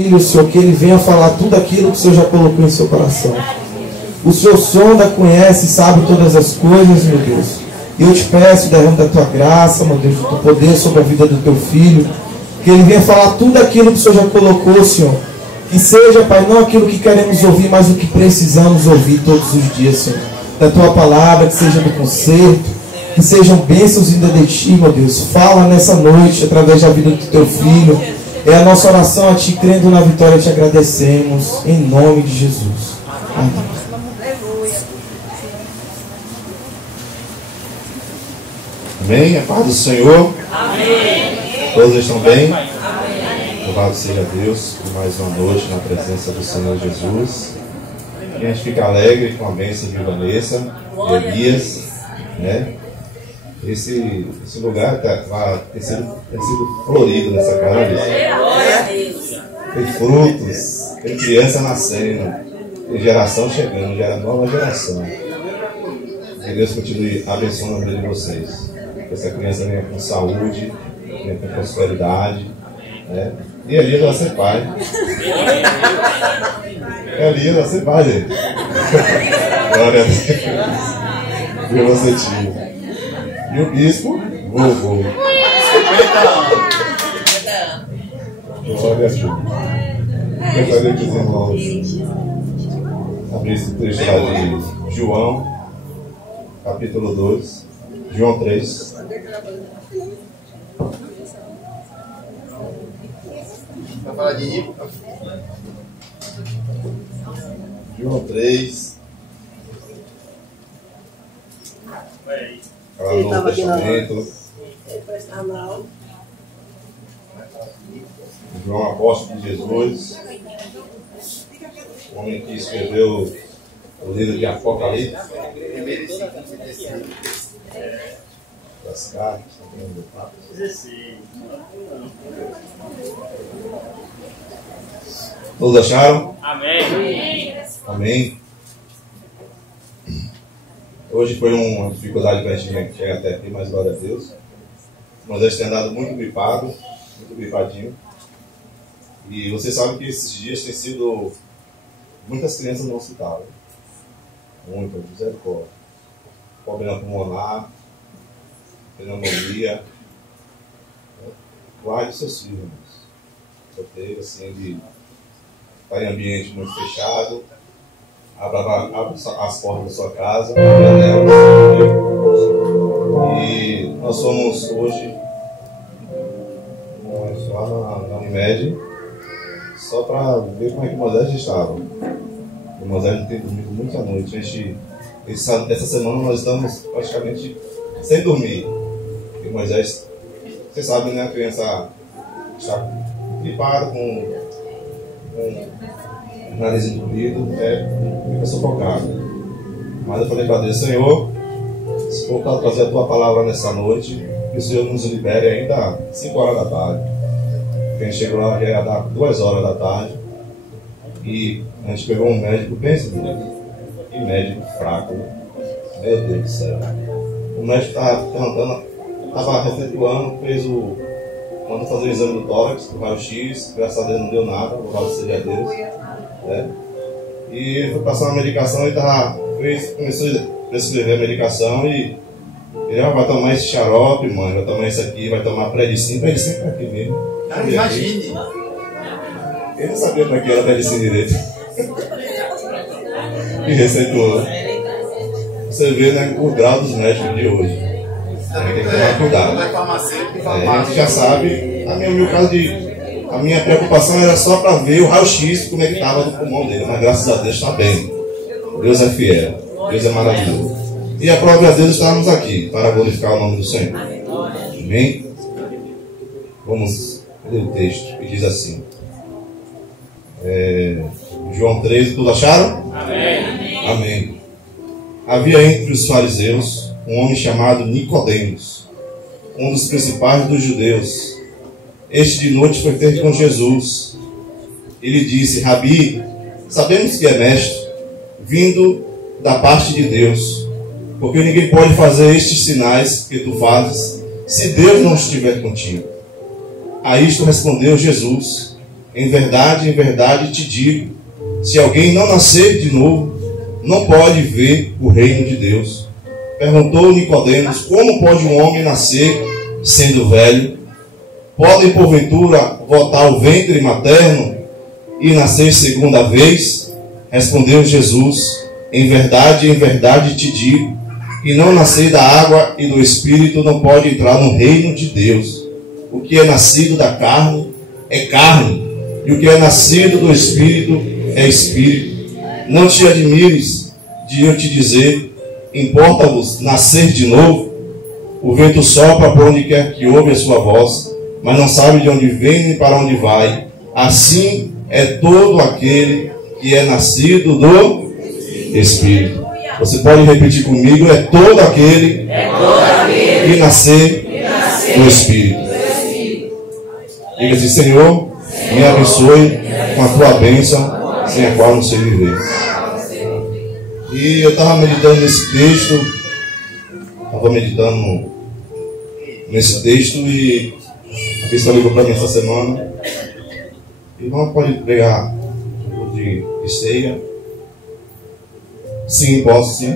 Filho, Senhor, que Ele venha falar tudo aquilo que o Senhor já colocou em seu coração. O Senhor sonda, conhece, sabe todas as coisas, meu Deus. E eu te peço, derrame da tua graça, meu Deus, do teu poder sobre a vida do teu filho. Que Ele venha falar tudo aquilo que o Senhor já colocou, Senhor. Que seja, Pai, não aquilo que queremos ouvir, mas o que precisamos ouvir todos os dias, Senhor. Da tua palavra, que seja do conserto, que sejam bênçãos vindas de ti, meu Deus. Fala nessa noite, através da vida do teu filho. É a nossa oração a ti, crendo na vitória, te agradecemos. Em nome de Jesus. Amém. Amém? A paz do Senhor. Amém. Todos estão bem? Amém. Louvado seja Deus por mais uma noite na presença do Senhor Jesus. E a gente fica alegre com a bênção de Vanessa, de Elias, né? Esse lugar tem sido florido nessa casa. Tem frutos, tem criança nascendo, tem geração chegando, nova geração. Que Deus continue abençoando a vida de vocês. Que essa criança venha com saúde, venha com prosperidade, né? E Elias vai ser pai. Elias vai ser pai dele. Glória a Deus. E você, tio. E o bispo, vovô. Glória a Deus. Gostaria que os irmãos abrissem o texto lá de João, capítulo 2, João 3. Vai falar de rico? João 3. Fala no Novo Testamento. João, apóstolo de Jesus. O homem que escreveu o livro de Apocalipse. Das cartas, também do Papa. Todos acharam? Amém. Amém. Hoje foi uma dificuldade para a gente chegar até aqui, mas glória a Deus. Mas eles têm andado muito gripado, muito gripadinho. E você sabe que esses dias tem sido muitas crianças no hospital. Muitas, misericórdia. Problema pulmonar, pneumonia. Guarde seus filhos. Solteiro, assim, de estar em ambiente muito fechado. Abra as portas da sua casa, e nós fomos hoje lá na Unimed só para ver como é que o Moisés estava. O Moisés não tem dormido muito à noite. Essa semana nós estamos praticamente sem dormir. E o Moisés, você sabe, né? A criança está gripada com nariz entupido, fica sufocado. Mas eu falei para Deus, Senhor, se for para trazer a tua palavra nessa noite, que o Senhor nos libere ainda às 5 horas da tarde. Porque a gente chegou lá, já ia dar 2 horas da tarde, e a gente pegou um médico, pensa, que médico fraco, meu Deus do céu. O médico estava refletindo, mandou fazer o exame do tórax, do raio-x, graças a Deus não deu nada, louvado seja Deus. E ele foi passar uma medicação e começou a prescrever a medicação e ele vai tomar esse xarope, mãe, vai tomar isso aqui, vai tomar predicin é aqui mesmo. Imagine. Ele não sabia como é que era predicin direito. E receitou. Você vê, né, o grau dos médicos de hoje. Tem que tomar cuidado. A gente já sabe, a minha preocupação era só para ver o raio-x, como é que estava no pulmão dele, mas graças a Deus está bem. Deus é fiel, Deus é maravilhoso. E a prova de Deus estamos aqui para glorificar o nome do Senhor. Amém? Vamos ler o texto que diz assim. João 13, todos acharam? Amém. Amém. Havia entre os fariseus um homem chamado Nicodemos, um dos principais dos judeus. Este de noite foi ter com Jesus. Ele disse: Rabi, sabemos que é mestre, vindo da parte de Deus, porque ninguém pode fazer estes sinais que tu fazes, se Deus não estiver contigo. A isto respondeu Jesus: em verdade te digo, se alguém não nascer de novo, não pode ver o reino de Deus. Perguntou Nicodemos: como pode um homem nascer sendo velho? Podem porventura voltar ao ventre materno e nascer segunda vez? Respondeu Jesus: em verdade te digo, que não nascer da água e do Espírito não pode entrar no reino de Deus. O que é nascido da carne é carne, e o que é nascido do Espírito é Espírito. Não te admires de eu te dizer: importa-vos nascer de novo? O vento sopra por onde quer que ouve a sua voz, mas não sabe de onde vem nem para onde vai. Assim é todo aquele que é nascido do Espírito. Você pode repetir comigo: é todo aquele que nascer do Espírito. Diga assim: Senhor, me abençoe com a tua bênção, sem a qual não sei viver. E eu estava meditando nesse texto, e a pessoa ligou para mim essa semana. Irmão, pode pregar de ceia? Sim, posso sim.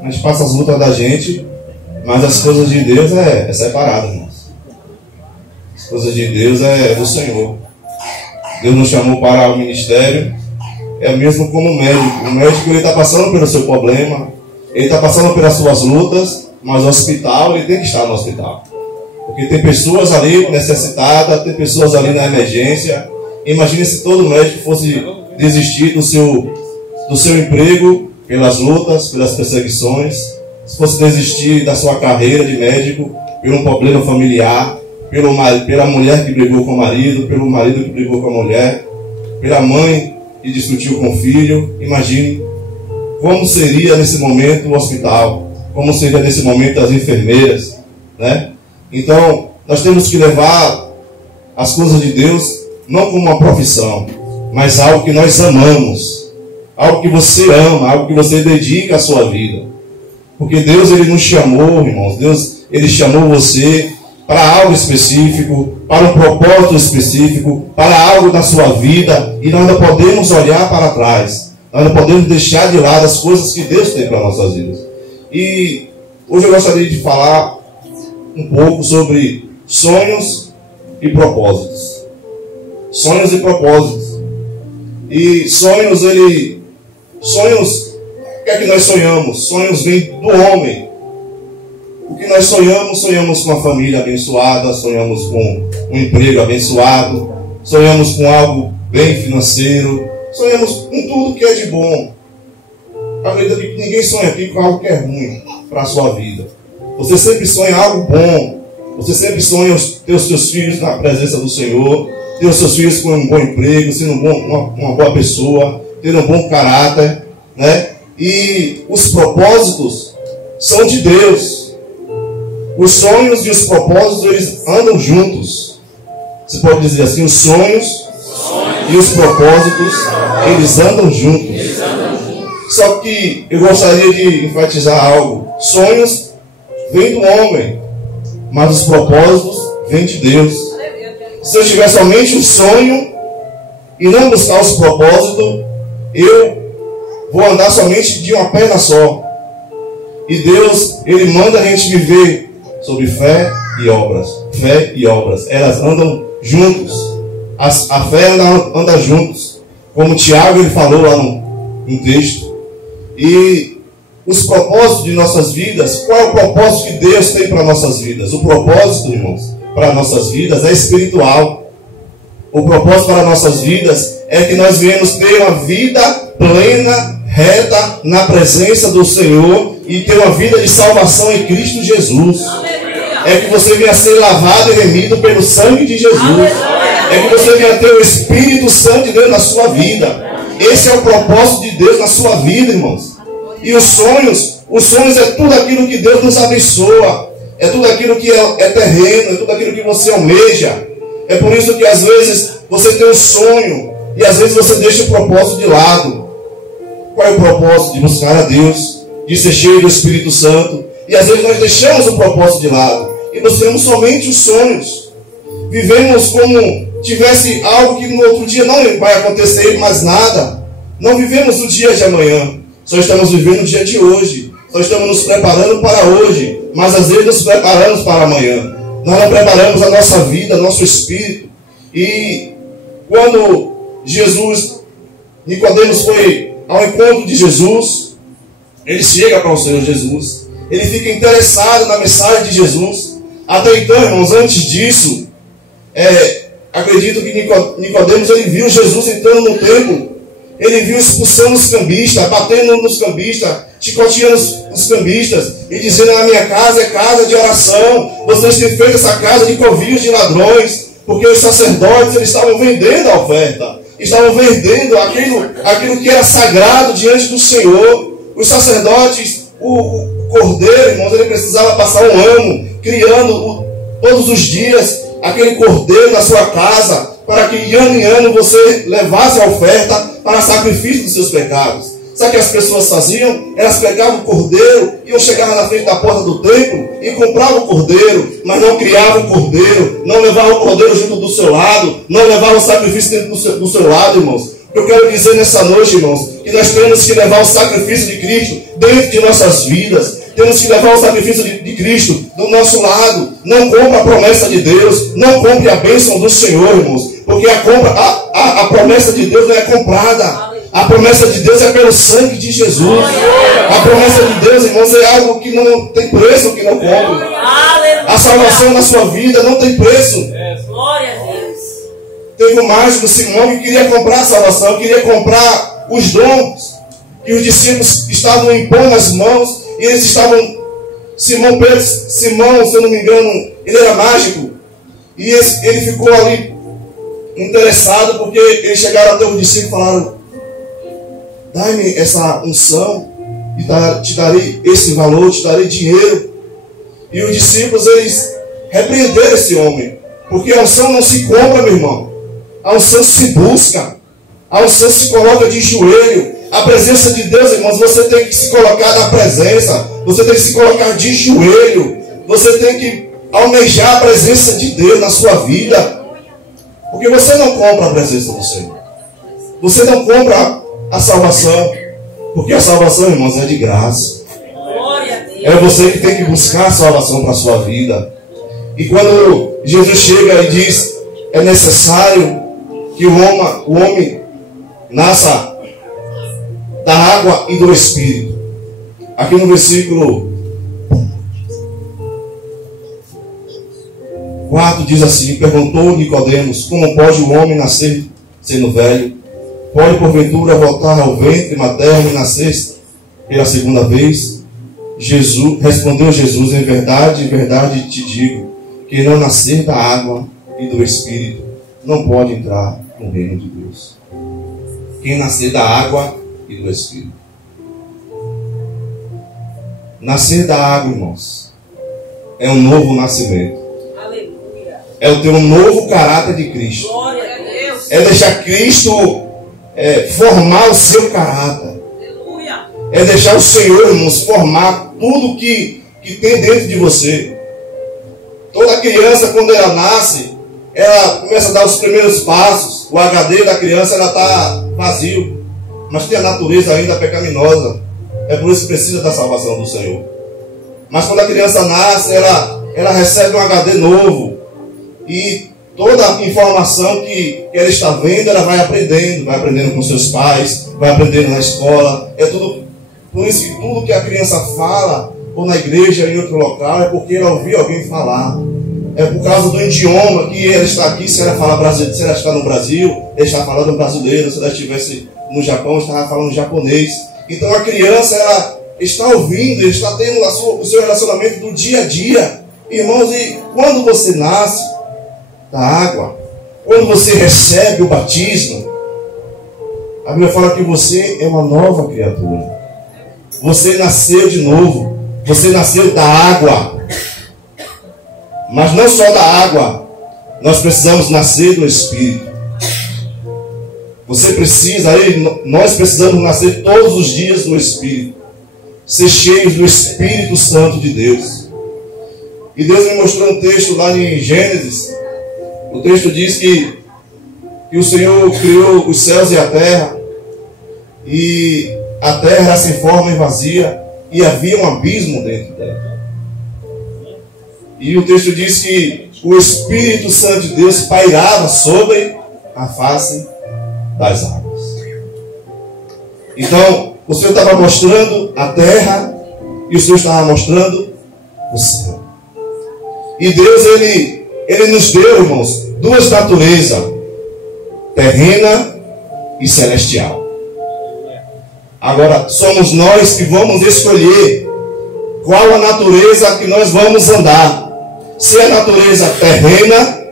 A gente passa as lutas da gente, mas as coisas de Deus é separado, irmãos. As coisas de Deus é do Senhor. Deus nos chamou para o ministério. É mesmo como o médico. O médico, ele está passando pelo seu problema, ele está passando pelas suas lutas, mas o hospital, ele tem que estar no hospital. Porque tem pessoas ali necessitadas, tem pessoas ali na emergência. Imagine se todo médico fosse desistir do seu emprego pelas lutas, pelas perseguições, se fosse desistir da sua carreira de médico por um problema familiar, pela mulher que brigou com o marido, pelo marido que brigou com a mulher, pela mãe que discutiu com o filho. Imagine como seria nesse momento o hospital, como seria nesse momento as enfermeiras, né? Então, nós temos que levar as coisas de Deus não como uma profissão, mas algo que nós amamos, algo que você ama, algo que você dedica à sua vida. Porque Deus, ele nos chamou, irmãos, Deus, ele chamou você para algo específico, para um propósito específico, para algo da sua vida, e nós não podemos olhar para trás, nós não podemos deixar de lado as coisas que Deus tem para nossas vidas. E hoje eu gostaria de falar um pouco sobre sonhos e propósitos. Sonhos e propósitos. E sonhos, o que é que nós sonhamos? Sonhos vêm do homem. O que nós sonhamos com uma família abençoada, sonhamos com um emprego abençoado, sonhamos com algo bem financeiro, sonhamos com tudo que é de bom. Acredito que ninguém sonha aqui com algo que é ruim para a sua vida. Você sempre sonha algo bom. Você sempre sonha ter os seus filhos na presença do Senhor, ter os seus filhos com um bom emprego, sendo uma boa pessoa, ter um bom caráter, né? E os propósitos são de Deus. Os sonhos e os propósitos, eles andam juntos. Você pode dizer assim: os sonhos e os propósitos, eles andam juntos. Só que eu gostaria de enfatizar algo. Sonhos vêm do homem, mas os propósitos vêm de Deus. Se eu tiver somente um sonho e não buscar os propósitos, eu vou andar somente de uma perna só. E Deus, ele manda a gente viver sobre fé e obras. Fé e obras, elas andam juntos. A fé anda juntos. Como Tiago, ele falou lá no texto. E os propósitos de nossas vidas, qual é o propósito que Deus tem para nossas vidas? O propósito, irmãos, para nossas vidas é espiritual. O propósito para nossas vidas é que nós venhamos ter uma vida plena, reta, na presença do Senhor, e ter uma vida de salvação em Cristo Jesus. É que você venha ser lavado e remido pelo sangue de Jesus. É que você venha ter o Espírito Santo de Deus na sua vida. Esse é o propósito de Deus na sua vida, irmãos. E os sonhos é tudo aquilo que Deus nos abençoa. É tudo aquilo que é terreno, é tudo aquilo que você almeja. É por isso que às vezes você tem um sonho e às vezes você deixa o propósito de lado. Qual é o propósito? De buscar a Deus, de ser cheio do Espírito Santo. E às vezes nós deixamos o propósito de lado e nós temos somente os sonhos. Vivemos como tivesse algo que no outro dia não vai acontecer mais nada. Não vivemos o dia de amanhã, só estamos vivendo o dia de hoje. Só estamos nos preparando para hoje, mas às vezes nos preparamos para amanhã. Nós não preparamos a nossa vida, nosso espírito. E quando Nicodemos foi ao encontro de Jesus, ele chega para o Senhor Jesus, ele fica interessado na mensagem de Jesus. Até então, irmãos, antes disso, acredito que Nicodemos ele viu Jesus entrando no templo, ele viu expulsando os cambistas, batendo nos cambistas, chicoteando os cambistas e dizendo: a minha casa é casa de oração, vocês têm feito essa casa de covios de ladrões, porque os sacerdotes eles estavam vendendo a oferta, estavam vendendo aquilo que era sagrado diante do Senhor. Os sacerdotes, o cordeiro, irmãos, ele precisava passar um ano criando todos os dias aquele cordeiro na sua casa, para que de ano em ano você levasse a oferta para sacrifício dos seus pecados. Sabe o que as pessoas faziam? Elas pegavam o cordeiro, iam chegar na frente da porta do templo e compravam o cordeiro, mas não criavam o cordeiro, não levavam o cordeiro junto do seu lado, não levavam o sacrifício dentro do seu lado, irmãos. Eu quero dizer nessa noite, irmãos, que nós temos que levar o sacrifício de Cristo dentro de nossas vidas. Temos que levar o sacrifício de Cristo do nosso lado. Não compre a promessa de Deus, não compre a bênção do Senhor, irmãos, porque a promessa de Deus não é comprada. A promessa de Deus é pelo sangue de Jesus. A promessa de Deus, irmãos, é algo que não tem preço, que não compre. A salvação na sua vida não tem preço. Glória a Deus. Teve um mágico, Simão, que queria comprar a salvação, queria comprar os dons que os discípulos estavam impondo as mãos, e eles estavam... Simão, se eu não me engano, ele era mágico, e ele ficou ali interessado, porque eles chegaram até os discípulos e falaram: dai-me essa unção, e te darei esse valor, te darei dinheiro. E os discípulos, eles repreenderam esse homem, porque a unção não se compra, meu irmão. A unção se busca, a unção se coloca de joelho. A presença de Deus, irmãos, você tem que se colocar na presença, você tem que se colocar de joelho, você tem que almejar a presença de Deus na sua vida, porque você não compra a presença do Senhor, você não compra a salvação, porque a salvação, irmãos, é de graça. É você que tem que buscar a salvação para a sua vida. E quando Jesus chega e diz: é necessário que o homem nasça da água e do Espírito. Aqui no versículo 4 diz assim: perguntou Nicodemos: como pode o homem nascer sendo velho? Pode porventura voltar ao ventre materno e nascer pela segunda vez? Respondeu Jesus: em verdade te digo, que não nascer da água e do Espírito não pode entrar no reino de Deus. Quem nascer da água e do Espírito. Nascer da água, irmãos, é um novo nascimento. Aleluia. É o ter um novo caráter de Cristo. Glória a Deus. É deixar Cristo formar o seu caráter. Aleluia. É deixar o Senhor, irmãos, formar tudo que tem dentro de você. Toda criança, quando ela nasce, ela começa a dar os primeiros passos. O HD da criança está vazio, mas tem a natureza ainda pecaminosa. É por isso que precisa da salvação do Senhor. Mas quando a criança nasce, ela recebe um HD novo, e toda a informação que ela está vendo, ela vai aprendendo com seus pais, vai aprendendo na escola. É tudo. Por isso que tudo que a criança fala, ou na igreja, em outro local, é porque ela ouviu alguém falar. É por causa do idioma que ela está aqui. Se ela fala brasileiro, se ela está no Brasil, ela está falando brasileiro. Se ela estivesse no Japão, ela estava falando japonês. Então a criança, ela está ouvindo, ela está tendo o seu relacionamento do dia a dia. Irmãos, e quando você nasce da água, quando você recebe o batismo, a Bíblia fala que você é uma nova criatura. Você nasceu de novo. Você nasceu da água. Mas não só da água, nós precisamos nascer do Espírito. Nós precisamos nascer todos os dias do Espírito, ser cheios do Espírito Santo de Deus. E Deus me mostrou um texto lá em Gênesis. O texto diz que que o Senhor criou os céus e a terra era sem forma e vazia, e havia um abismo dentro dela. E o texto diz que o Espírito Santo de Deus pairava sobre a face das águas. Então, o Senhor estava mostrando a terra e o Senhor estava mostrando o céu. E Deus, Ele nos deu, irmãos, duas naturezas, terrena e celestial. Agora, somos nós que vamos escolher qual a natureza que nós vamos andar. Se é a natureza terrena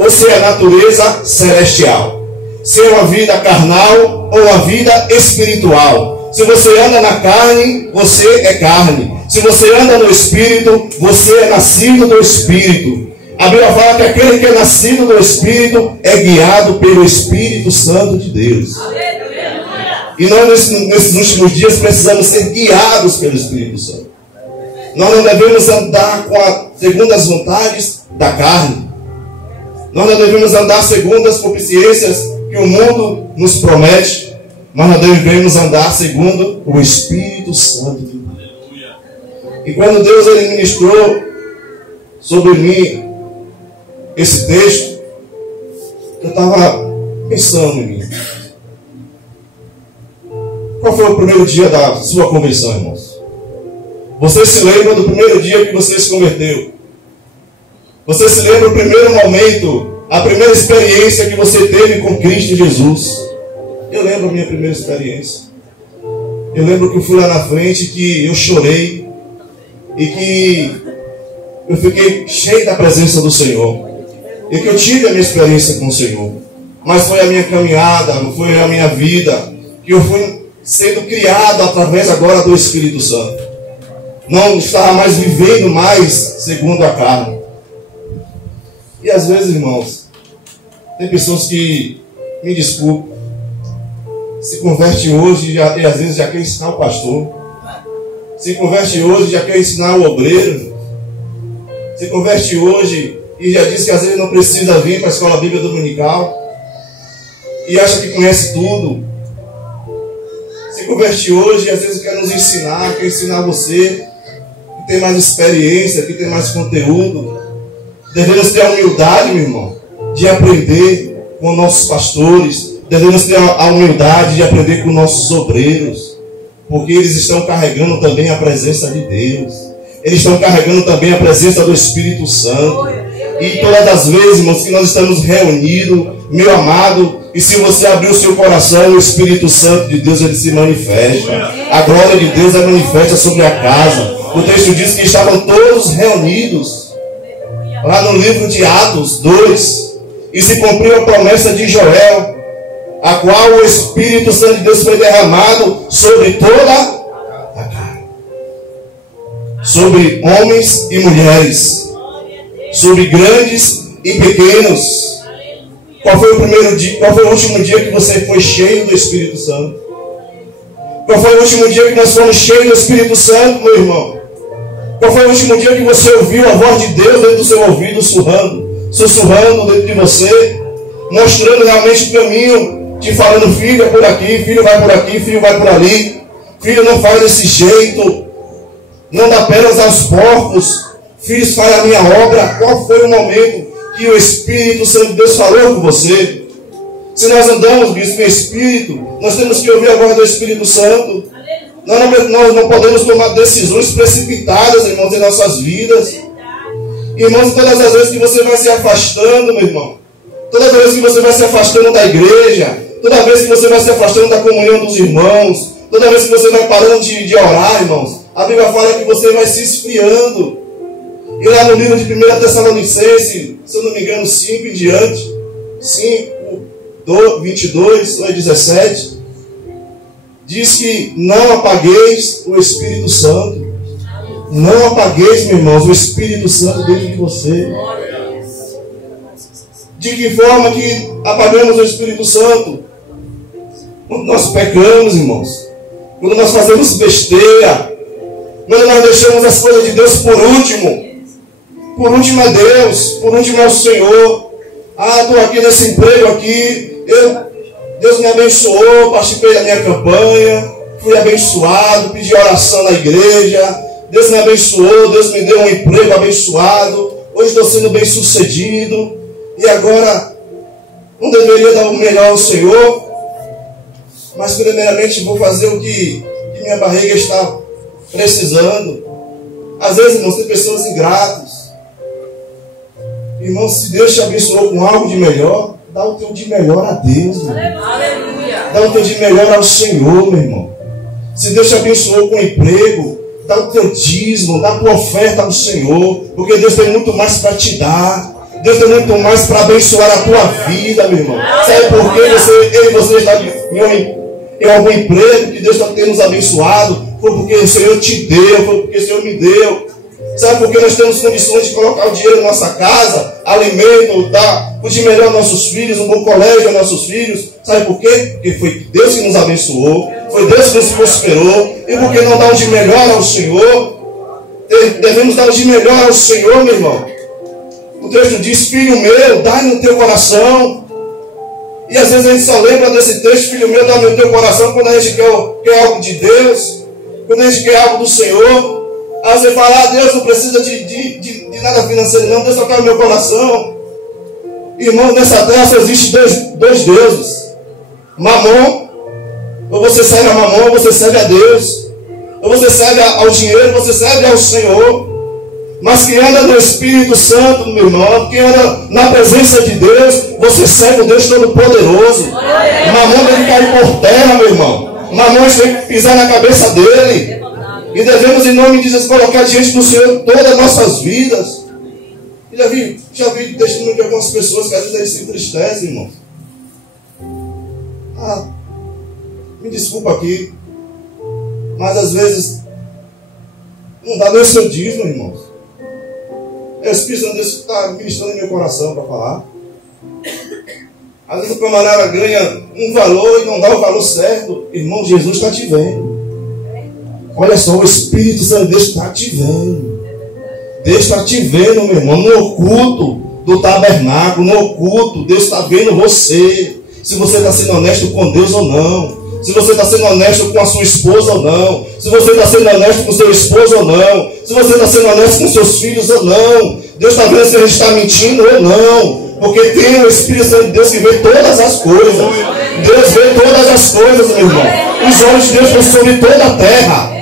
ou se é a natureza celestial. Se é uma vida carnal ou uma vida espiritual. Se você anda na carne, você é carne. Se você anda no Espírito, você é nascido do Espírito. A Bíblia fala que aquele que é nascido do Espírito é guiado pelo Espírito Santo de Deus. E nós, nesses últimos dias, precisamos ser guiados pelo Espírito Santo. Nós não devemos andar segundo as vontades da carne. Nós não devemos andar segundo as propiciências que o mundo nos promete. Mas nós devemos andar segundo o Espírito Santo de Deus. E quando Deus ele ministrou sobre mim esse texto, eu estava pensando em mim. Qual foi o primeiro dia da sua conversão, irmãos? Você se lembra do primeiro dia que você se converteu? Você se lembra do primeiro momento, a primeira experiência que você teve com Cristo Jesus? Eu lembro a minha primeira experiência. Eu lembro que eu fui lá na frente, que eu chorei e que eu fiquei cheio da presença do Senhor. E que eu tive a minha experiência com o Senhor. Mas foi a minha caminhada, foi a minha vida, que eu fui sendo criado através agora do Espírito Santo. Não estava mais vivendo mais segundo a carne. E às vezes, irmãos, tem pessoas que, me desculpem, se converte hoje e às vezes já quer ensinar o pastor. Se converte hoje e já quer ensinar o obreiro. Se converte hoje e já diz que às vezes não precisa vir para a escola bíblica dominical. E acha que conhece tudo. Se converte hoje e às vezes quer nos ensinar, quer ensinar você, que tem mais experiência, que tem mais conteúdo. Devemos ter a humildade, meu irmão, de aprender com nossos pastores. Devemos ter a humildade de aprender com nossos obreiros. Porque eles estão carregando também a presença de Deus. Eles estão carregando também a presença do Espírito Santo. E todas as vezes, irmãos, que nós estamos reunidos, meu amado, e se você abrir o seu coração, o Espírito Santo de Deus, ele se manifesta. A glória de Deus é manifesta sobre a casa. O texto diz que estavam todos reunidos. Lá no livro de Atos 2. E se cumpriu a promessa de Joel, a qual o Espírito Santo de Deus foi derramado sobre toda a carne. Sobre homens e mulheres. Sobre grandes e pequenos. Qual foi o primeiro dia? Qual foi o último dia que você foi cheio do Espírito Santo? Qual foi o último dia que nós fomos cheios do Espírito Santo, meu irmão? Qual foi o último dia que você ouviu a voz de Deus dentro do seu ouvido, sussurrando dentro de você, mostrando realmente o caminho, te falando, filho é por aqui, filho vai por aqui, filho vai por ali, filho não faz desse jeito, não dá penas aos porcos, filhos faz a minha obra. Qual foi o momento que o Espírito Santo de Deus falou com você? Se nós andamos, bispo, em Espírito, nós temos que ouvir a voz do Espírito Santo. Nós não podemos tomar decisões precipitadas, irmãos, em nossas vidas. Irmãos, todas as vezes que você vai se afastando, meu irmão, todas as vezes que você vai se afastando da igreja, toda vez que você vai se afastando da comunhão dos irmãos, toda vez que você vai parando de orar, irmãos, a Bíblia fala que você vai se esfriando. E lá no livro de 1 Tessalonicenses, se eu não me engano, 5 em diante, 5, 22 ou 17, diz que não apagueis o Espírito Santo. Não apagueis, meus irmãos, o Espírito Santo dentro de você. De que forma que apagamos o Espírito Santo? Quando nós pecamos, irmãos. Quando nós fazemos besteira. Quando nós deixamos as coisas de Deus por último. Por último é Deus. Por último é o Senhor. Ah, estou aqui nesse emprego aqui. Deus me abençoou, participei da minha campanha, fui abençoado, pedi oração na igreja, Deus me abençoou, Deus me deu um emprego abençoado, hoje estou sendo bem sucedido, e agora não deveria dar o melhor ao Senhor, mas primeiramente vou fazer o que minha barriga está precisando. Às vezes, irmãos, tem pessoas ingratas. Irmãos, se Deus te abençoou com algo de melhor, dá o teu de melhor a Deus, meu irmão. Aleluia. Dá o teu de melhor ao Senhor, meu irmão. Se Deus te abençoou com emprego, dá o teu dízimo, dá a tua oferta ao Senhor, porque Deus tem muito mais para te dar. Deus tem muito mais para abençoar a tua vida, meu irmão. Sabe por que eu e você está em algum emprego que Deus está tendo nos abençoado? Foi porque o Senhor te deu, foi porque o Senhor me deu. Sabe por que nós temos condições de colocar o dinheiro na nossa casa, alimento, dar o de melhor aos nossos filhos, um bom colégio aos nossos filhos? Sabe por quê? Porque foi Deus que nos abençoou, foi Deus que nos prosperou. E por que não dar o de melhor ao Senhor? Devemos dar o de melhor ao Senhor, meu irmão. O texto diz: filho meu, dá no teu coração. E às vezes a gente só lembra desse texto: filho meu, dá no teu coração, quando a gente quer algo de Deus, quando a gente quer algo do Senhor. Às vezes fala: Deus não precisa de nada financeiro, não, Deus só quer o meu coração. Irmão, nessa terra só existe dois deuses: Mamon, ou você serve a Mamon, ou você serve a Deus. Ou você serve ao dinheiro, ou você serve ao Senhor. Mas quem anda no Espírito Santo, meu irmão, quem anda na presença de Deus, você serve o Deus Todo-Poderoso. Mamon tem que cair por terra, meu irmão. Mamon tem que pisar na cabeça dele. E devemos, em nome de Jesus, colocar diante do Senhor todas as nossas vidas. E já vi testemunho de algumas pessoas que às vezes eles se entristecem, irmão. Me desculpa aqui, mas às vezes não dá nem o seu dízimo, irmãos. É o Espírito Santo de Deus que está ministrando em meu coração para falar. Às vezes o camarada ganha um valor e não dá o valor certo. Irmão, Jesus está te vendo. Olha só, o Espírito Santo de Deus está te vendo. Deus está te vendo, meu irmão, no oculto do tabernáculo, no oculto. Deus está vendo você. Se você está sendo honesto com Deus ou não. Se você está sendo honesto com a sua esposa ou não. Se você está sendo honesto com o seu esposo ou não. Se você está sendo honesto com seus filhos ou não. Deus está vendo se a gente está mentindo ou não. Porque tem o Espírito Santo de Deus que vê todas as coisas. Deus vê todas as coisas, meu irmão. Os olhos de Deus estão sobre toda a terra.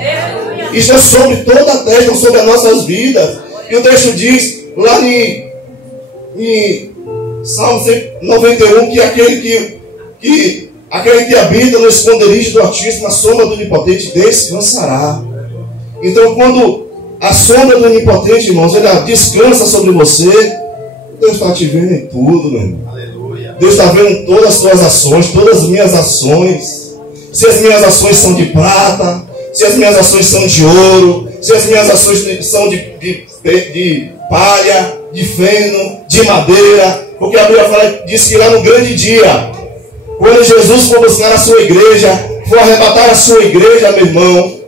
Estão sobre toda a terra, estão sobre as nossas vidas. E o texto diz lá em Salmo 91 que aquele que habita no esconderijo do Altíssimo, na sombra do Onipotente, descansará. Então, quando a sombra do Onipotente, irmãos, ela descansa sobre você, Deus está te vendo em tudo, meu irmão. Aleluia. Deus está vendo todas as tuas ações, todas as minhas ações. Se as minhas ações são de prata, se as minhas ações são de ouro, se as minhas ações são de palha, de feno, de madeira. Porque a Bíblia diz que lá no grande dia, quando Jesus for buscar a sua igreja, for arrebatar a sua igreja, meu irmão,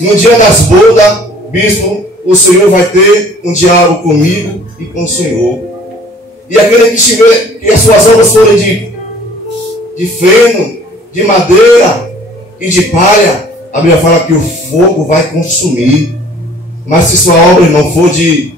no dia das bodas, bispo, o Senhor vai ter um diálogo comigo e com o Senhor. E aquele que estiver, que as suas obras forem de feno, de madeira e de palha, a Bíblia fala que o fogo vai consumir. Mas se sua obra não for de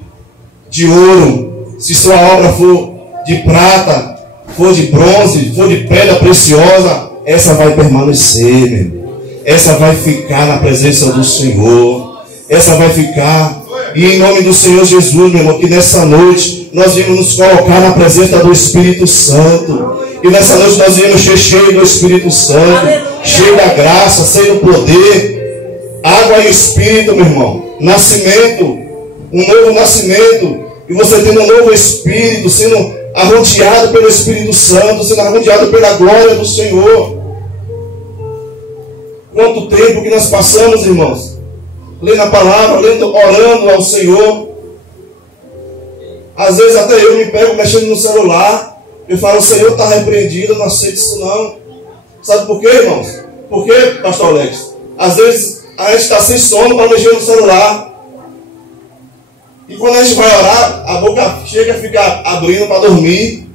ouro, se sua obra for de prata, for de bronze, for de pedra preciosa, essa vai permanecer, meu irmão. Essa vai ficar na presença do Senhor. Essa vai ficar. E em nome do Senhor Jesus, meu irmão, que nessa noite nós viemos nos colocar na presença do Espírito Santo. E nessa noite nós viemos ser cheios do Espírito Santo, cheio da graça, cheio do poder. Água e Espírito, meu irmão. Nascimento, um novo nascimento. E você tendo um novo Espírito, sendo arrodeado pelo Espírito Santo, sendo arrodeado pela glória do Senhor. Quanto tempo que nós passamos, irmãos, lendo a palavra, orando ao Senhor. Às vezes até eu me pego mexendo no celular. Eu falo: o Senhor está repreendido, eu não aceito isso não. Sabe por quê, irmãos? Por quê, pastor Alex? Às vezes a gente está sem sono para mexer no celular. E quando a gente vai orar, a boca chega a ficar abrindo para dormir.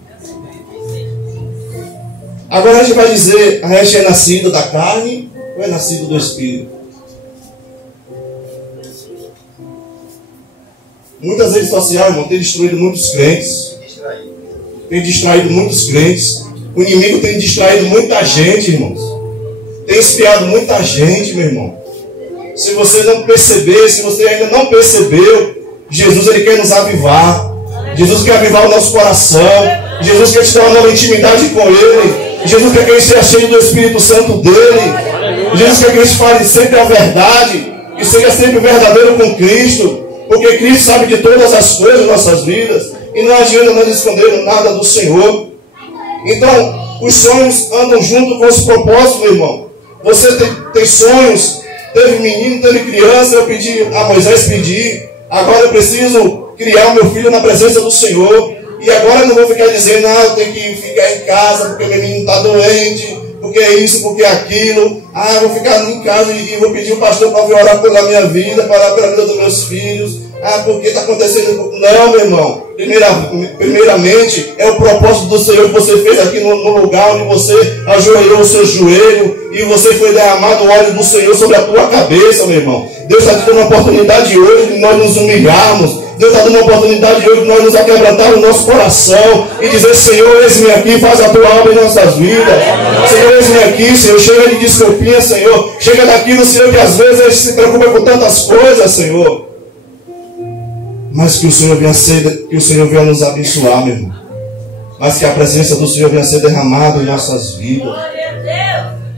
Agora a gente vai dizer, a gente é nascido da carne ou é nascido do Espírito? Muitas redes sociais, irmão, tem destruído muitos crentes. Tem distraído muitos crentes. O inimigo tem distraído muita gente, irmãos. Tem espiado muita gente, meu irmão. Se você não perceber, se você ainda não percebeu, Jesus ele quer nos avivar. Jesus quer avivar o nosso coração. Jesus quer te dar uma nova intimidade com Ele. Jesus quer que a gente seja cheio do Espírito Santo dele. Jesus quer que a gente fale sempre a verdade. Que seja sempre verdadeiro com Cristo. Porque Cristo sabe de todas as coisas das nossas vidas. E não adianta nós escondermos nada do Senhor. Então, os sonhos andam junto com os propósitos, meu irmão. Você tem sonhos. Teve menino, teve criança. Eu pedi a Moisés pedir. Agora eu preciso criar o meu filho na presença do Senhor. E agora eu não vou ficar dizendo, eu tenho que ficar em casa porque meu menino está doente, porque é isso, porque é aquilo. Eu vou ficar em casa e vou pedir o pastor para vir orar pela minha vida, para orar pela vida dos meus filhos. Porque está acontecendo. Não, meu irmão. Primeiramente, é o propósito do Senhor que você fez aqui no lugar onde você ajoelhou o seu joelho e você foi derramado o óleo do Senhor sobre a tua cabeça, meu irmão. Deus está te dando uma oportunidade hoje de nós nos humilharmos. Deus está dando uma oportunidade hoje de nós nos aquebrantar no nosso coração e dizer, Senhor, eis-me aqui, faz a tua obra em nossas vidas. Senhor, eis-me aqui, Senhor, chega de desculpinha, Senhor. Chega daquilo, Senhor, que às vezes a gente se preocupa com tantas coisas, Senhor. Mas que o Senhor venha nos abençoar, meu irmão. Mas que a presença do Senhor venha ser derramada em nossas vidas.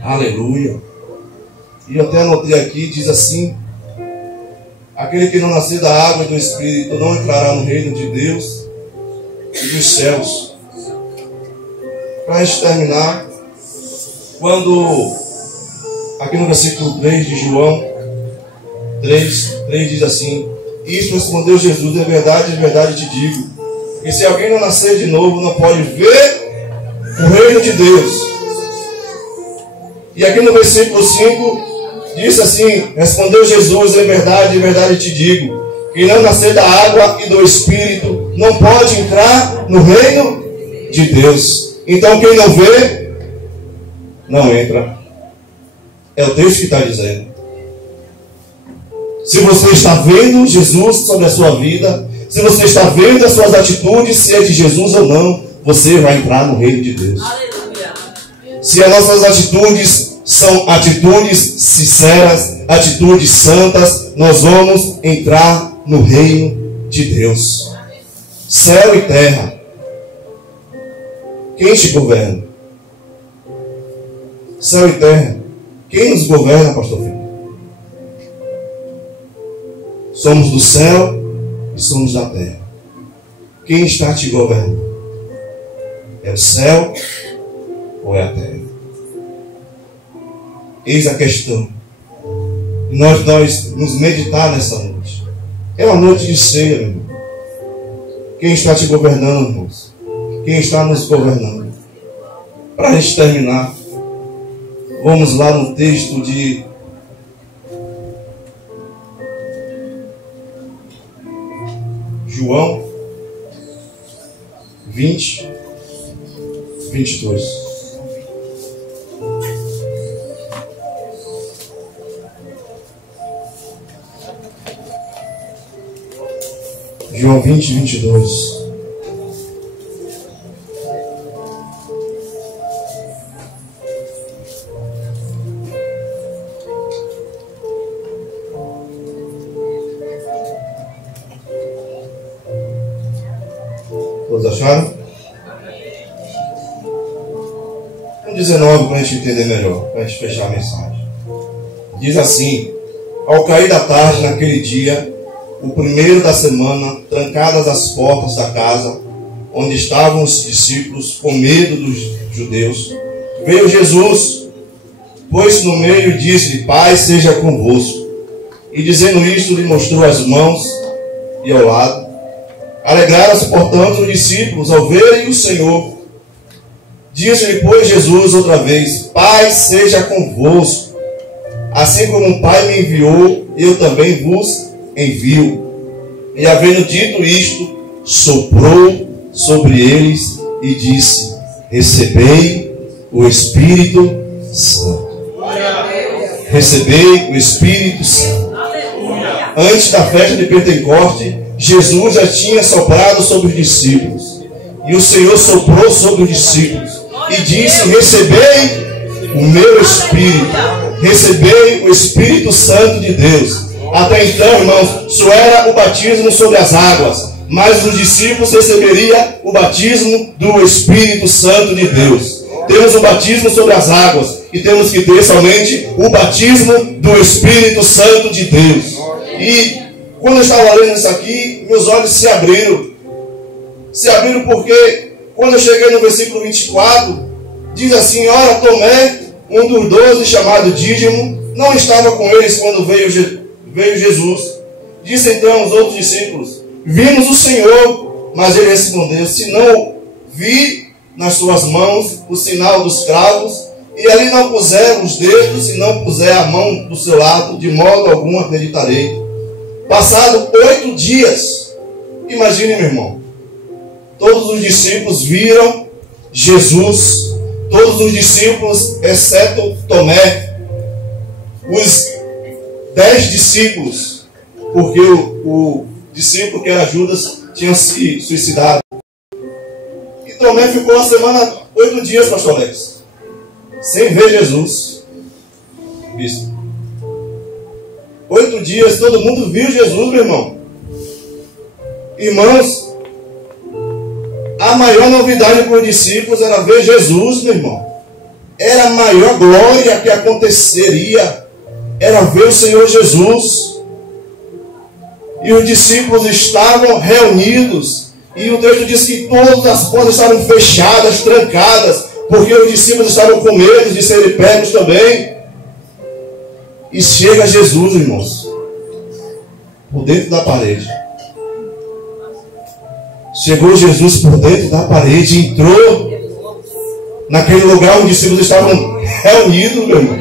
Aleluia. E eu até anotei aqui, diz assim: aquele que não nascer da água e do Espírito não entrará no reino de Deus e dos céus. Para a gente terminar, quando aqui no versículo 3 de João 3 diz assim: isso respondeu Jesus, de verdade te digo, que se alguém não nascer de novo, não pode ver o reino de Deus. E aqui no versículo 5 diz assim: respondeu Jesus, de verdade te digo, que não nascer da água e do Espírito não pode entrar no reino de Deus. Então quem não vê, não entra. É o texto que está dizendo. Se você está vendo Jesus sobre a sua vida, se você está vendo as suas atitudes, se é de Jesus ou não, você vai entrar no reino de Deus. Aleluia. Se as nossas atitudes são atitudes sinceras, atitudes santas, nós vamos entrar no reino de Deus. Céu e terra. Quem te governa? Céu e terra. Quem nos governa, pastor Felipe? Somos do céu e somos da terra. Quem está te governando? É o céu ou é a terra? Eis a questão. Nós nos meditar nessa noite. É uma noite de ceia, meu irmão. Quem está te governando, irmãos? Quem está nos governando? Para a gente terminar, vamos lá no texto de João 20, 22. João 20, 22. Todos acharam? 19 para a gente entender melhor, para a gente fechar a mensagem. Diz assim: ao cair da tarde naquele dia, o primeiro da semana, trancadas as portas da casa onde estavam os discípulos com medo dos judeus, veio Jesus, pôs-se no meio e disse-lhe: paz seja convosco. E dizendo isto, lhe mostrou as mãos e ao lado. Alegraram-se, portanto, os discípulos ao verem o Senhor. Disse-lhe, pois, Jesus outra vez: paz seja convosco. Assim como o Pai me enviou, eu também vos envio. E havendo dito isto, soprou sobre eles e disse: recebei o Espírito Santo. Recebei o Espírito Santo. Antes da festa de Pentecoste, Jesus já tinha soprado sobre os discípulos. E o Senhor soprou sobre os discípulos e disse: recebei o meu Espírito. Recebei o Espírito Santo de Deus. Até então, irmãos, só era o batismo sobre as águas, mas os discípulos receberiam o batismo do Espírito Santo de Deus. Temos o batismo sobre as águas e temos que ter somente o batismo do Espírito Santo de Deus. E quando eu estava lendo isso aqui, meus olhos se abriram. Se abriram porque quando eu cheguei no versículo 24, diz assim: ora, Tomé, um dos 12, chamado Dídimo, não estava com eles quando veio Jesus. Disse então os outros discípulos: vimos o Senhor. Mas ele respondeu: se não vi nas suas mãos o sinal dos cravos, e ali não puser os dedos, e não puser a mão do seu lado, de modo algum acreditarei. Passado 8 dias, imagine, meu irmão, todos os discípulos viram Jesus. Todos os discípulos, exceto Tomé, os 10 discípulos, porque o discípulo que era Judas tinha se suicidado. E Tomé ficou uma semana, 8 dias, pastor Alex, sem ver Jesus. Visto. 8 dias, todo mundo viu Jesus, meu irmão. Irmãos, a maior novidade para os discípulos era ver Jesus, meu irmão. Era a maior glória que aconteceria, era ver o Senhor Jesus. E os discípulos estavam reunidos, e o texto diz que todas as portas estavam fechadas, trancadas, porque os discípulos estavam com medo de serem pegos também. E chega Jesus, irmãos, por dentro da parede. Chegou Jesus por dentro da parede, entrou naquele lugar onde os discípulos estavam reunidos, meu irmão.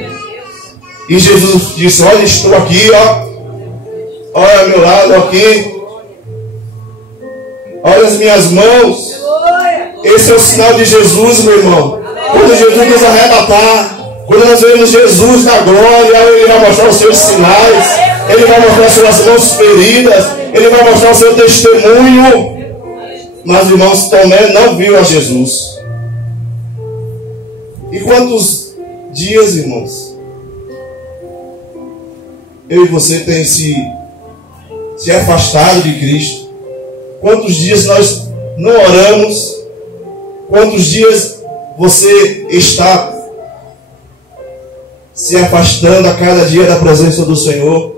E Jesus disse: olha, estou aqui, ó. Olha ao meu lado aqui. Olha as minhas mãos. Esse é o sinal de Jesus, meu irmão. Quando Jesus nos arrebatar, quando nós vemos Jesus na glória, Ele vai mostrar os seus sinais, Ele vai mostrar as suas mãos feridas, Ele vai mostrar o seu testemunho. Mas, irmãos, Tomé não viu a Jesus. E quantos dias, irmãos, eu e você tem se afastado de Cristo? Quantos dias nós não oramos? Quantos dias você está se afastando a cada dia da presença do Senhor?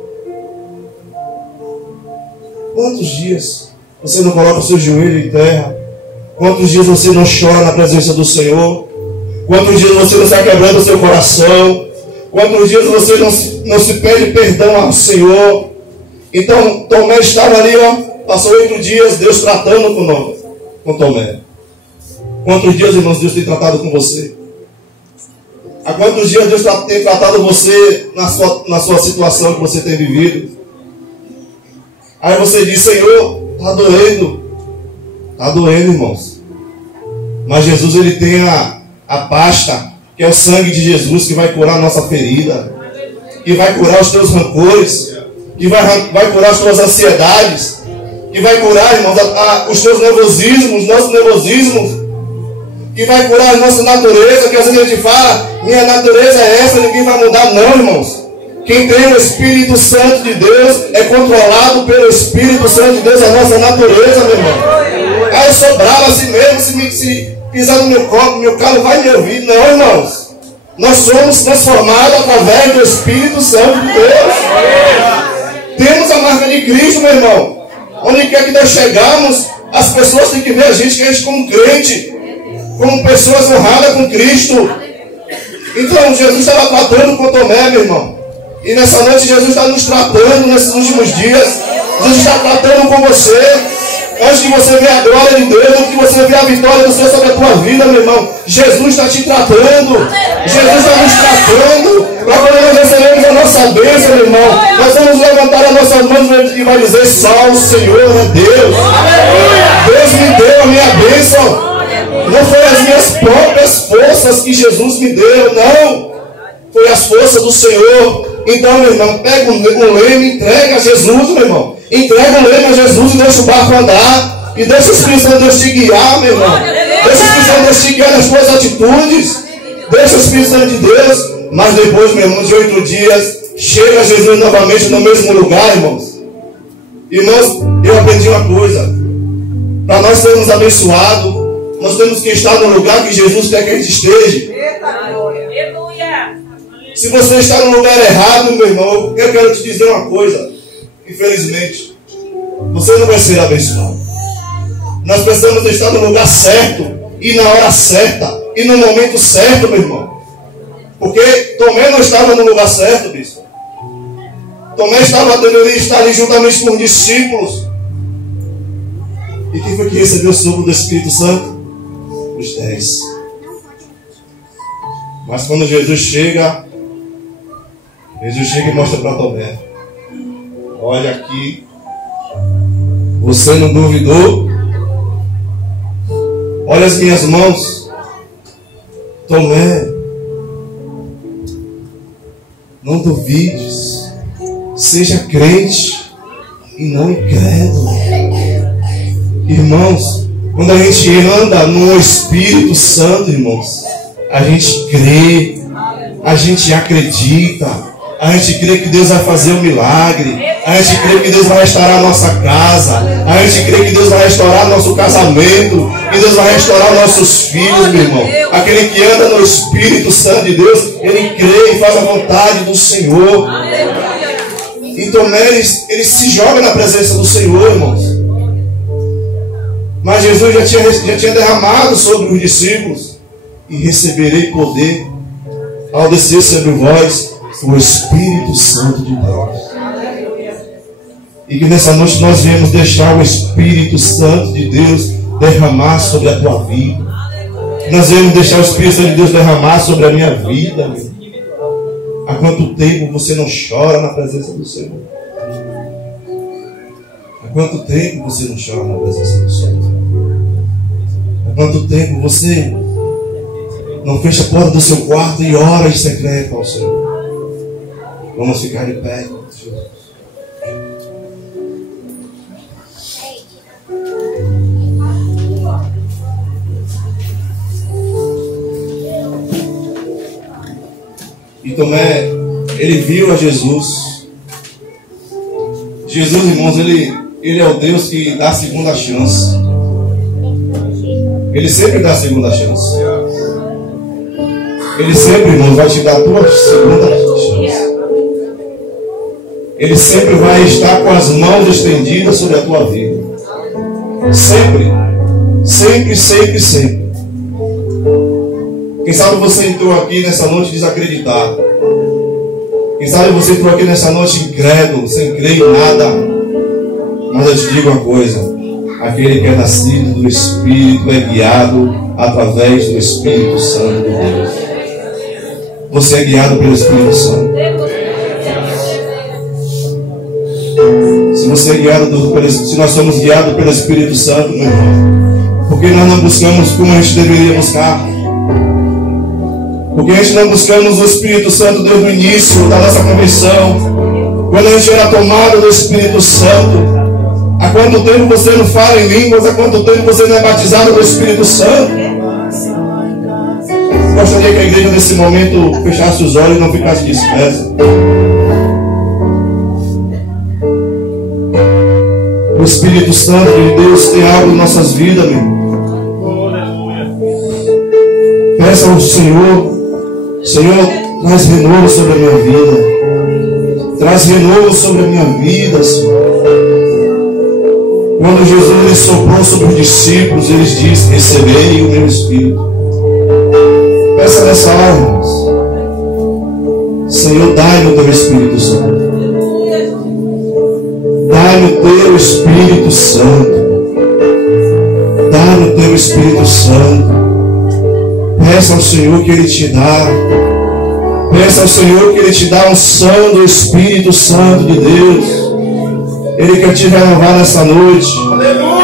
Quantos dias você não coloca o seu joelho em terra? Quantos dias você não chora na presença do Senhor? Quantos dias você não está quebrando o seu coração? Quantos dias você não se pede perdão ao Senhor? Então, Tomé estava ali, ó, passou 8 dias, Deus tratando com Tomé. Quantos dias, irmãos, Deus tem tratado com você? Há quantos dias Deus tem tratado você na sua situação que você tem vivido? Aí você diz: Senhor, está doendo. Está doendo, irmãos. Mas Jesus, Ele tem a pasta, que é o sangue de Jesus, que vai curar a nossa ferida, que vai curar os teus rancores, que vai curar as tuas ansiedades, que vai curar, irmãos, os teus nervosismos, nossos nervosismos, que vai curar a nossa natureza, que às vezes a gente fala: minha natureza é essa, ninguém vai mudar. Não, irmãos. Quem tem o Espírito Santo de Deus é controlado pelo Espírito Santo de Deus, a nossa natureza, meu irmão. Ah, eu sou bravo assim mesmo, se pisar no meu corpo, meu carro vai me ouvir. Não, irmãos. Nós somos transformados através do Espírito Santo de Deus. Temos a marca de Cristo, meu irmão. Onde quer que nós chegamos, as pessoas têm que ver a gente como crente, como pessoas honradas com Cristo. Então, Jesus estava tratando com Tomé, meu irmão. E nessa noite Jesus está nos tratando nesses últimos dias. Jesus está tratando com você. Antes de você ver a glória de Deus, antes de você ver a vitória do Senhor sobre a tua vida, meu irmão, Jesus está te tratando. Jesus está nos tratando. Agora nós recebemos a nossa bênção, meu irmão. Nós vamos levantar as nossas mãos e vai dizer: só o Senhor é Deus. Deus me deu a minha bênção. Não foi as minhas próprias forças que Jesus me deu, não. Foi as forças do Senhor. Então, meu irmão, pega um leme, entrega a Jesus, meu irmão. Entrega o leme a Jesus e deixa o barco andar. E deixa o Espírito Santo de Deus te guiar, meu irmão. Deixa o Espírito Santo de Deus te guiar nas suas atitudes. Deixa o Espírito Santo de Deus. Mas depois, meu irmão, de 8 dias, chega Jesus novamente no mesmo lugar, irmãos. Irmãos, eu aprendi uma coisa. Para nós sermos abençoados, nós temos que estar no lugar que Jesus quer que a gente esteja. Se você está no lugar errado, meu irmão, eu quero te dizer uma coisa. Infelizmente, você não vai ser abençoado. Nós precisamos estar no lugar certo, e na hora certa, e no momento certo, meu irmão. Porque Tomé não estava no lugar certo, bispo. Tomé deveria estar ali juntamente com os discípulos. E quem foi que recebeu o sopro do Espírito Santo? Os 10. Mas quando Jesus chega e mostra para Tomé: olha aqui, você não duvidou? Olha as minhas mãos. Tomé, não duvides, seja crente e não incrédulo. Irmãos, quando a gente anda no Espírito Santo, irmãos, a gente crê, a gente acredita, a gente crê que Deus vai fazer um milagre, a gente crê que Deus vai restaurar a nossa casa, a gente crê que Deus vai restaurar nosso casamento, que Deus vai restaurar nossos filhos, meu irmão. Aquele que anda no Espírito Santo de Deus, ele crê e faz a vontade do Senhor. Então ele se joga na presença do Senhor, irmãos. Mas Jesus já tinha derramado sobre os discípulos: e receberei poder ao descer sobre vós o Espírito Santo de Deus. E que nessa noite nós viemos deixar o Espírito Santo de Deus derramar sobre a tua vida. Nós viemos deixar o Espírito Santo de Deus derramar sobre a minha vida, meu. Há quanto tempo você não chora na presença do Senhor? Há quanto tempo você não chora na presença do Senhor? Há quanto tempo você não fecha a porta do seu quarto e ora em secreto ao Senhor? Vamos ficar de pé, Jesus. E Tomé, ele viu a Jesus. Jesus, irmãos, ele é o Deus que dá a segunda chance. Ele sempre dá a segunda chance. Ele sempre, irmãos, vai te dar a tua segunda chance. Ele sempre vai estar com as mãos estendidas sobre a tua vida. Sempre. Sempre, sempre, sempre. Quem sabe você entrou aqui nessa noite desacreditado. Quem sabe você entrou aqui nessa noite incrédulo, sem crer em nada. Mas eu te digo uma coisa: aquele que é nascido do Espírito é guiado através do Espírito Santo de Deus. Você é guiado pelo Espírito Santo. Se você é guiado se nós somos guiados pelo Espírito Santo, meu irmão, por que nós não buscamos como a gente deveria buscar? Porque a gente não buscamos o Espírito Santo desde o início da nossa conversão, quando a gente era tomado do Espírito Santo. Há quanto tempo você não fala em línguas? Há quanto tempo você não é batizado do Espírito Santo? Gostaria que a igreja nesse momento fechasse os olhos e não ficasse dispersa. O Espírito Santo de Deus tem algo em nossas vidas, meu irmão. Peça ao Senhor: Senhor, traz renovo sobre a minha vida. Traz renovo sobre a minha vida, Senhor. Quando Jesus lhe soprou sobre os discípulos, ele disse: recebei o meu Espírito. Peça nessa hora, irmãos: Senhor, dai-me o teu Espírito Santo. Dai-me o teu Espírito Santo. Dai-me o teu Espírito Santo. Peça ao Senhor que Ele te dá. Peça ao Senhor que Ele te dá a unção do Espírito Santo de Deus. Ele quer te renovar nessa noite.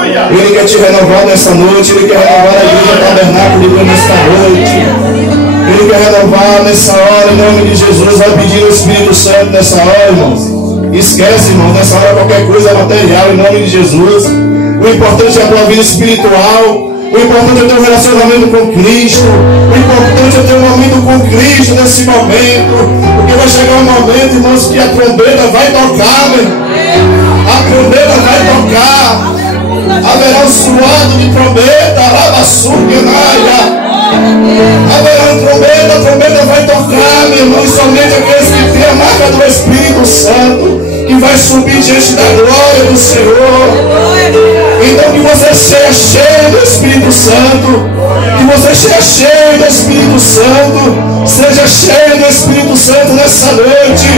Ele quer te renovar nessa noite. Ele quer renovar a igreja tabernáculo de Deus nesta noite. Ele quer renovar nessa hora, em nome de Jesus. Vai pedir o Espírito Santo nessa hora, irmãos. Esquece, irmão, nessa hora qualquer coisa material, em nome de Jesus. O importante é a tua vida espiritual. O importante é ter um relacionamento com Cristo. O importante é ter um momento com Cristo nesse momento. Porque vai chegar um momento, irmãos, que a trombeta vai tocar, meu irmão. A trombeta vai tocar. Haverá um suado de trombeta. Haverá um trombeta, a trombeta vai tocar, meu irmão. E somente aqueles que têm a marca do Espírito Santo, que vai subir diante da glória do Senhor. Então que você seja cheio do Espírito Santo. Que você seja cheio do Espírito Santo. Seja cheio do Espírito Santo nessa noite.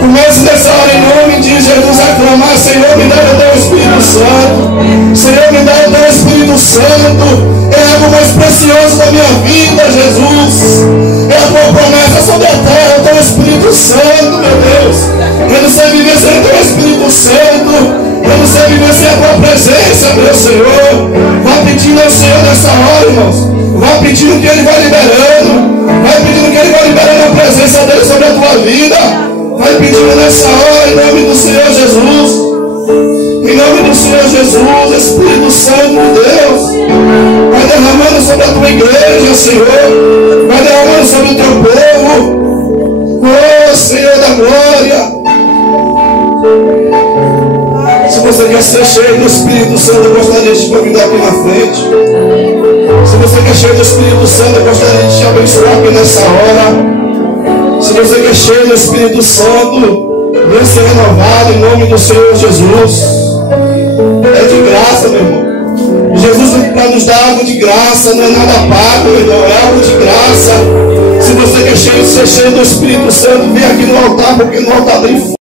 Comece nessa hora em nome de Jesus a clamar: Senhor, me dá o teu Espírito Santo. Senhor, me dá o teu Espírito Santo. É algo mais precioso da minha vida, Jesus. É a tua promessa sobre a terra, o teu Espírito Santo, meu Deus. Eu não sei viver sem o teu Espírito Santo. Eu não sei viver sem a tua presença, meu Senhor. Vá pedindo ao Senhor nessa hora, irmãos. Vá pedindo que Ele vai liberando. Vai pedindo que Ele vai liberando a presença dEle sobre a tua vida. Vai pedindo nessa hora, em nome do Senhor Jesus. Em nome do Senhor Jesus, Espírito Santo de Deus. Vai derramando sobre a tua igreja, Senhor. Vai derramando sobre o teu povo. Oh, Senhor da glória. Se você quer ser cheio do Espírito Santo, eu gostaria de te convidar aqui na frente. Se você quer cheio do Espírito Santo, eu gostaria de te abençoar aqui nessa hora. Se você quer cheio do Espírito Santo, venha ser renovado em nome do Senhor Jesus. É de graça, meu irmão. Jesus para nos dar algo de graça, não é nada pago, meu irmão, é algo de graça. Se você quer ser cheio do Espírito Santo, vem aqui no altar, porque no altar tem